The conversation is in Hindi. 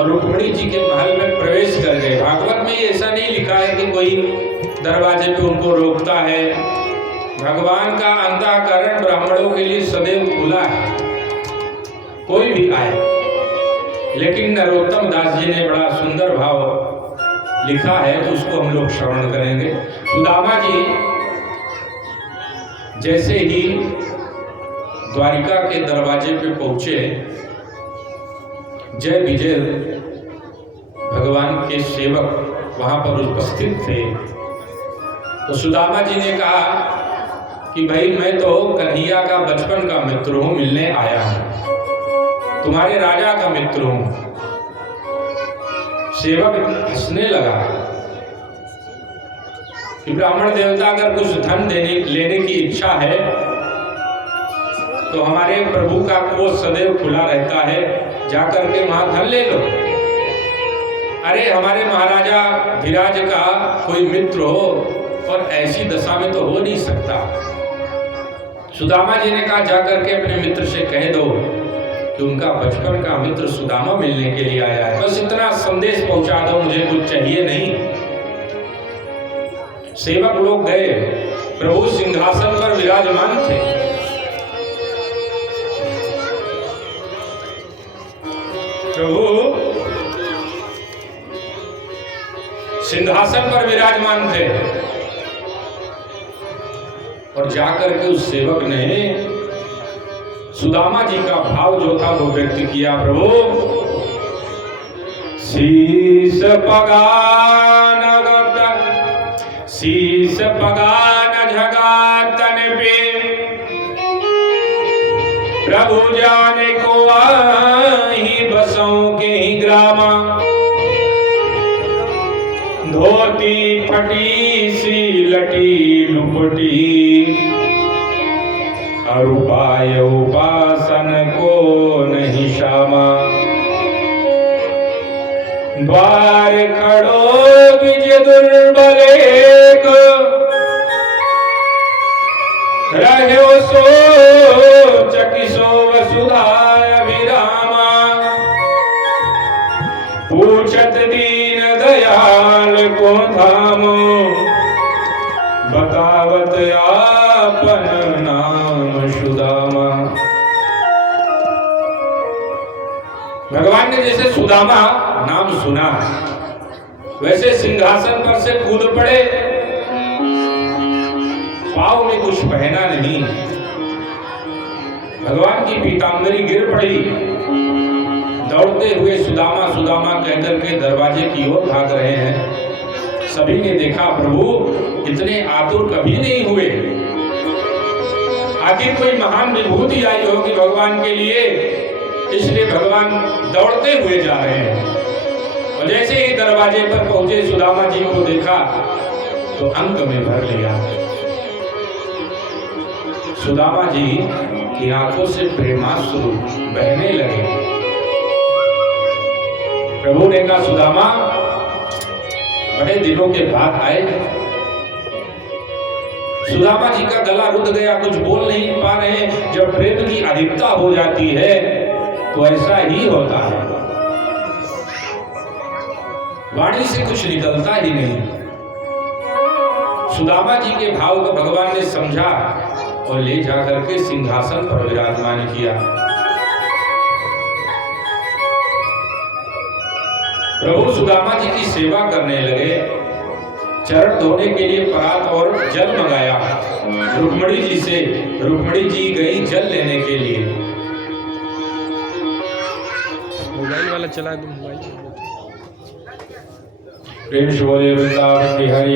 और रुक्मिणी जी के महल में प्रवेश कर गए। भागवत में ये ऐसा नहीं लिखा है कि कोई दरवाजे पे उनको रोकता है। भगवान का अंतःकरण ब्राह्मणों के लिए सदैव खुला है, कोई भी आए। लेकिन नरोत्तम दास जी ने बड़ा सुंदर भाव लिखा है, तो उसको हम लोग श्रवण करेंगे। सुदामा जी जैसे ही द्वारिका के दरवाजे पे पहुंचे, जय विजय भगवान के सेवक वहां पर उपस्थित थे, तो सुदामा जी ने कहा कि भाई मैं तो कन्हैया का बचपन का मित्र हूं, मिलने आया हूं, तुम्हारे राजा का मित्र हूं। सेवक हंसने लगा कि ब्राह्मण देवता अगर कुछ धन लेने की इच्छा है तो हमारे प्रभु का कोष सदैव खुला रहता है, जाकर के वहां धन ले लो। अरे हमारे महाराजा धीराज का कोई मित्र हो, और ऐसी दशा में तो हो नहीं सकता। सुदामा जी ने कहा जाकर के अपने मित्र से कह दो कि उनका बचपन का मित्र सुदामा मिलने के लिए आया है, बस इतना संदेश पहुंचा दो, मुझे कुछ चाहिए नहीं। सेवक लोग गए, प्रभु सिंहासन पर विराजमान थे। प्रभु सिंहासन पर विराजमान थे, और जाकर के उस सेवक ने सुदामा जी का भाव जो था वो व्यक्त किया। प्रभु शीश पगान झगातन पे, प्रभु जाने को आही बसों के ही ग्रामा, धोती फटी सी लटी लुपटी, अरुपाय उपासन को नहीं शामा, द्वार खड़ो बिज दुर्बलेक, रहो सो चकिसो वसुधा अभिरामा, पूछत दीन दयाल को धामो, बतावत आपन नाम सुदामा। भगवान ने जैसे सुदामा नाम सुना, वैसे सिंहासन पर से कूद पड़े, पांव में कुछ पहना नहीं, भगवान की पीतांबरी गिर पड़ी। दौड़ते हुए सुदामा सुदामा कहकर के दरवाजे की ओर भाग रहे हैं। सभी ने देखा प्रभु इतने आतुर कभी नहीं हुए, आखिर कोई महान विभूति आई होगी भगवान के लिए, इसलिए भगवान दौड़ते हुए जा रहे हैं। और जैसे ही दरवाजे पर पहुंचे, सुदामा जी को देखा तो अंक में भर लिया। सुदामा जी की आंखों से प्रेमाश्रु बहने लगे। प्रभु ने कहा सुदामा बड़े दिनों के बाद आए। सुदामा जी का गला रुध गया, कुछ बोल नहीं पा रहे। जब प्रेम की अधिकता हो जाती है तो ऐसा ही होता है, वाणी से कुछ निकलता ही नहीं। सुदामा जी के भाव को भगवान ने समझा और ले जाकर के सिंहासन पर विराजमान किया। प्रभु सुदामा जी की सेवा करने लगे। चरण धोने के लिए परात और जल मंगाया रुक्मिणी जी से। रुक्मिणी जी गई जल लेने के लिए। मोबाइल वाला चला दो, मोबाइल प्रेम से बोले वृंदावन बिहारी।